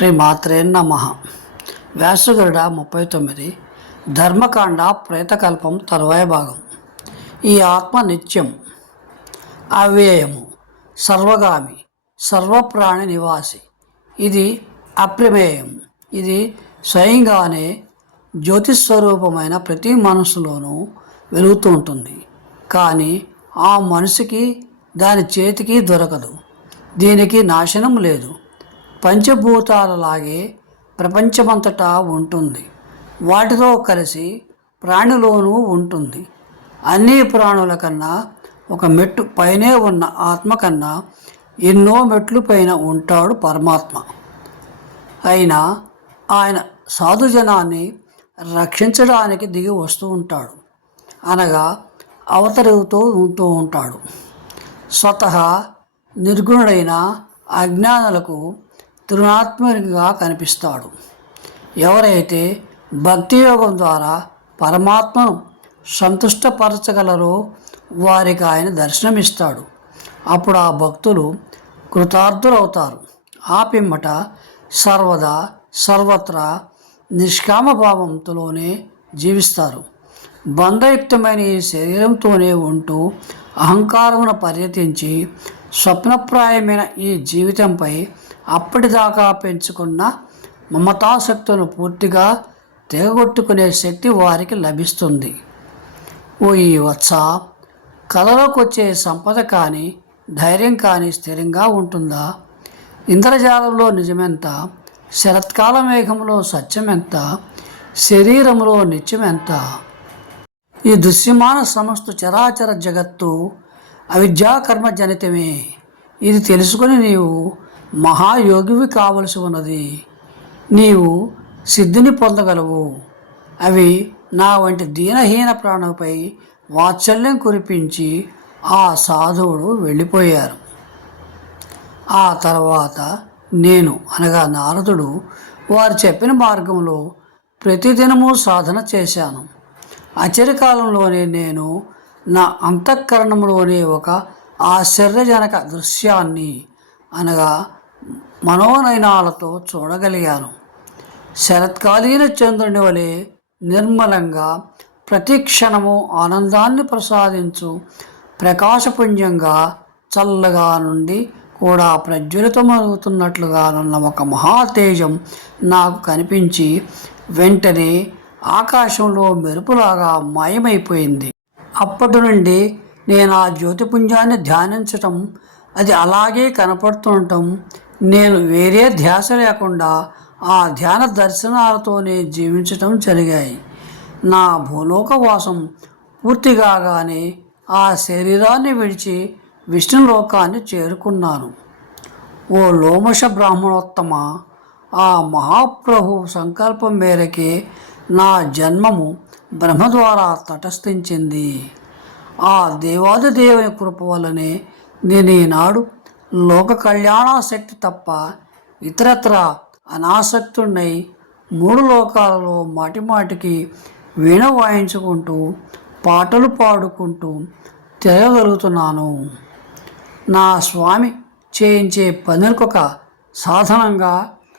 శ్రీ మాత్రే నమ. వ్యాసగరుడ ముప్పై తొమ్మిది ధర్మకాండ ప్రేతకల్పం తరువాయ భాగం. ఈ ఆత్మ నిత్యం. అవ్యయము. సర్వగామి. సర్వప్రాణి నివాసి. ఇది అప్రమేయం. ఇది స్వయంగానే జ్యోతిస్వరూపమైన ప్రతి మనసులోనూ వెలుగుతూ ఉంటుంది. కానీ ఆ మనసుకి దాని చేతికి దొరకదు. దీనికి నాశనం లేదు. పంచభూతాలలాగే ప్రపంచమంతటా ఉంటుంది. వాటితో కలిసి ప్రాణిలోనూ ఉంటుంది. అన్ని ప్రాణుల కన్నా ఒక మెట్టు పైనే ఉన్న ఆత్మ కన్నా ఎన్నో మెట్లు పైన ఉంటాడు పరమాత్మ. అయినా ఆయన సాధుజనాన్ని రక్షించడానికి దిగి వస్తూ ఉంటాడు. అనగా అవతరితో ఉంటూ ఉంటాడు. స్వతహా నిర్గుణుడైన అజ్ఞానులకు తృణాత్మకంగా కనిపిస్తాడు. ఎవరైతే భక్తి యోగం ద్వారా పరమాత్మను సంతుష్టపరచగలరో వారికి ఆయన దర్శనమిస్తాడు. అప్పుడు ఆ భక్తులు కృతార్థులవుతారు. ఆ పిమ్మట సర్వదా సర్వత్రా నిష్కామభావంతోనే జీవిస్తారు. బంధయుక్తమైన ఈ శరీరంతోనే ఉంటూ అహంకారమును పర్యటించి స్వప్నప్రాయమైన ఈ జీవితంపై అప్పటిదాకా పెంచుకున్న మమతాశక్తులను పూర్తిగా తెగగొట్టుకునే శక్తి వారికి లభిస్తుంది. ఓ ఈ వత్స కథలోకి వచ్చే సంపద కానీ ధైర్యం కానీ స్థిరంగా ఉంటుందా? ఇంద్రజాలంలో నిజమెంత? శరత్కాల మేఘంలో సత్యమెంత? శరీరంలో నిత్యమెంత? ఈ దృశ్యమాన సమస్త చరాచర జగత్తు అవిద్యాకర్మ జనితమే. ఇది తెలుసుకుని నీవు మహాయోగివి కావలసి ఉన్నది. నీవు సిద్ధిని పొందగలవు. అవి నా వంటి దీనహీన ప్రాణుపై వాత్సల్యం కురిపించి ఆ సాధువుడు వెళ్ళిపోయారు. ఆ తర్వాత నేను అనగా నారదుడు వారు చెప్పిన మార్గంలో ప్రతిదినము సాధన చేశాను. అచరికాలంలోనే నేను నా అంతఃకరణంలోనే ఒక ఆశ్చర్యజనక దృశ్యాన్ని అనగా మనోనయనాలతో చూడగలిగాను. శరత్కాలీన చంద్రుని వలె నిర్మలంగా ప్రతి క్షణము ఆనందాన్ని ప్రసాదించు ప్రకాశపుంజంగా చల్లగా నుండి కూడా ప్రజ్వలితమవుతున్నట్లుగానున్న ఒక మహాతేజం నాకు కనిపించి వెంటనే ఆకాశంలో మెరుపులాగా మాయమైపోయింది. అప్పటి నుండి నేను ఆ జ్యోతిపుంజాన్ని ధ్యానించటం అది అలాగే కనపడుతుండటం నేను వేరే ధ్యాస లేకుండా ఆ ధ్యాన దర్శనాలతోనే జీవించటం జరిగాయి. నా భూలోకవాసం పూర్తి కాగానే ఆ శరీరాన్ని విడిచి విష్ణులోకాన్ని చేరుకున్నాను. ఓ లోమష బ్రాహ్మణోత్తమ ఆ మహాప్రభు సంకల్పం మేరకే నా జన్మము బ్రహ్మ ద్వారా తటస్థించింది. ఆ దేవాది దేవుని కృప వల్లనే నేను ఈనాడు లోక కళ్యాణాసక్తి తప్ప ఇతరత్ర అనాసక్తున్నై మూడు లోకాలలో మాటిమాటికి వీణ వాయించుకుంటూ పాటలు పాడుకుంటూ తిరగగలుగుతున్నాను నా స్వామి చేయించే పనులకొక సాధనంగా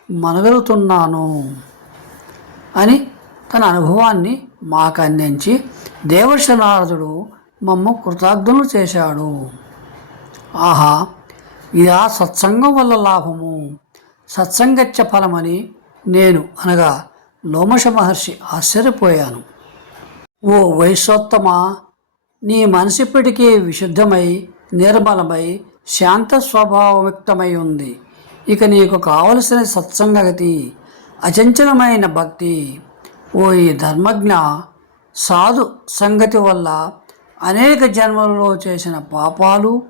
మనగలుగుతున్నాను అని తన అనుభవాన్ని మాకు అందించి దేవర్ష మమ్మ కృతజ్ఞలు చేశాడు. ఆహా! ఇదా సత్సంగం వల్ల లాభము. సత్సంగత్య ఫలమని నేను అనగా లోమష మహర్షి ఆశ్చర్యపోయాను. ఓ వైశ్వోత్తమ నీ మనసిప్పటికీ విశుద్ధమై నిర్మలమై శాంత స్వభావయుక్తమై ఉంది. ఇక నీకు కావలసిన సత్సంగతి అచంచలమైన భక్తి. ఓ ఈ ధర్మజ్ఞ సాధు సంగతి వల్ల అనేక జన్మలలో చేసిన పాపాలు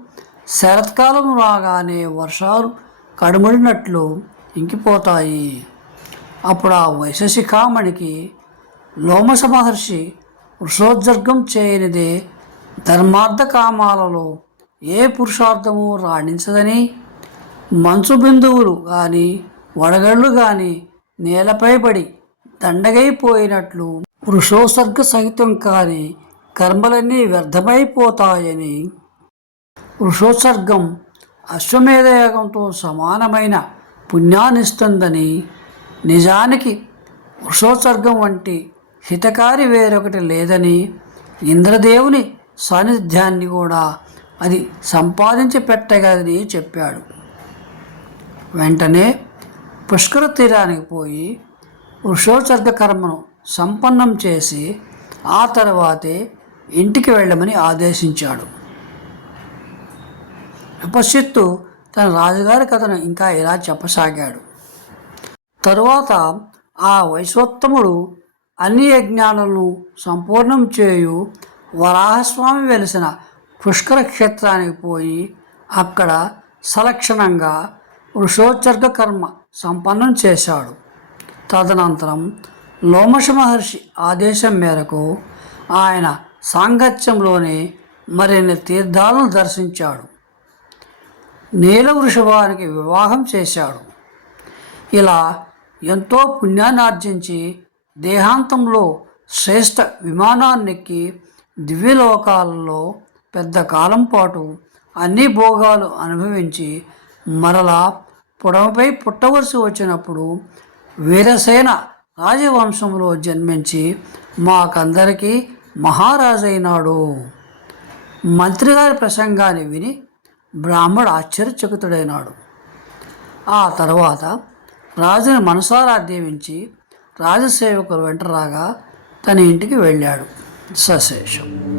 శరత్కాలం రాగానే వర్షాలు కడుమడినట్లు ఇంకిపోతాయి. అప్పుడు ఆ వైశశిఖామణికి లోమస మహర్షి వృషోత్సర్గం చేయనిదే ధర్మార్థ కామాలలో ఏ పురుషార్థము రాణించదని. మంచు బిందువులు కానీ వడగళ్ళు కానీ నేలపై పడి దండగైపోయినట్లు వృషోత్సర్గ సహితం కాని కర్మలన్నీ వ్యర్థమైపోతాయని వృషోత్సర్గం అశ్వమేధయాగంతో సమానమైన పుణ్యాన్నిస్తుందని నిజానికి వృషోత్సర్గం వంటి హితకారి వేరొకటి లేదని ఇంద్రదేవుని సాన్నిధ్యాన్ని కూడా అది సంపాదించి పెట్టగలని చెప్పాడు. వెంటనే పుష్కర తీరానికి పోయి వృషోత్సర్గ కర్మను సంపన్నం చేసి ఆ తర్వాతే ఇంటికి వెళ్ళమని ఆదేశించాడు. విపశ్చిత్తు తన రాజుగారి కథను ఇంకా ఇలా చెప్పసాగాడు. తరువాత ఆ వైశ్వత్తముడు అన్ని యజ్ఞాలను సంపూర్ణం చేయు వరాహస్వామి వెలిసిన పుష్కర క్షేత్రానికి పోయి అక్కడ సలక్షణంగా వృషోత్సర్గ కర్మ సంపన్నం చేశాడు. తదనంతరం లోమష మహర్షి ఆదేశం మేరకు ఆయన సాంగత్యంలోనే మరిన్ని తీర్థాలను దర్శించాడు. నీల వృషభానికి వివాహం చేశాడు. ఇలా ఎంతో పుణ్యాన్ని ఆర్జించి దేహాంతంలో శ్రేష్ఠ విమానాన్నెక్కి దివ్యలోకాలలో పెద్ద కాలం పాటు అన్ని భోగాలు అనుభవించి మరలా పుడమపై పుట్టవలసి వచ్చినప్పుడు వీరసేన రాజవంశంలో జన్మించి మాకందరికీ మహారాజైనాడు. మంత్రిగారి ప్రసంగాన్ని విని బ్రాహ్మడు ఆశ్చర్యచకితుడైనాడు. ఆ తర్వాత రాజుని మనసారా దీవించి రాజసేవకులు వెంట రాగా తన ఇంటికి వెళ్ళాడు. సశేషం.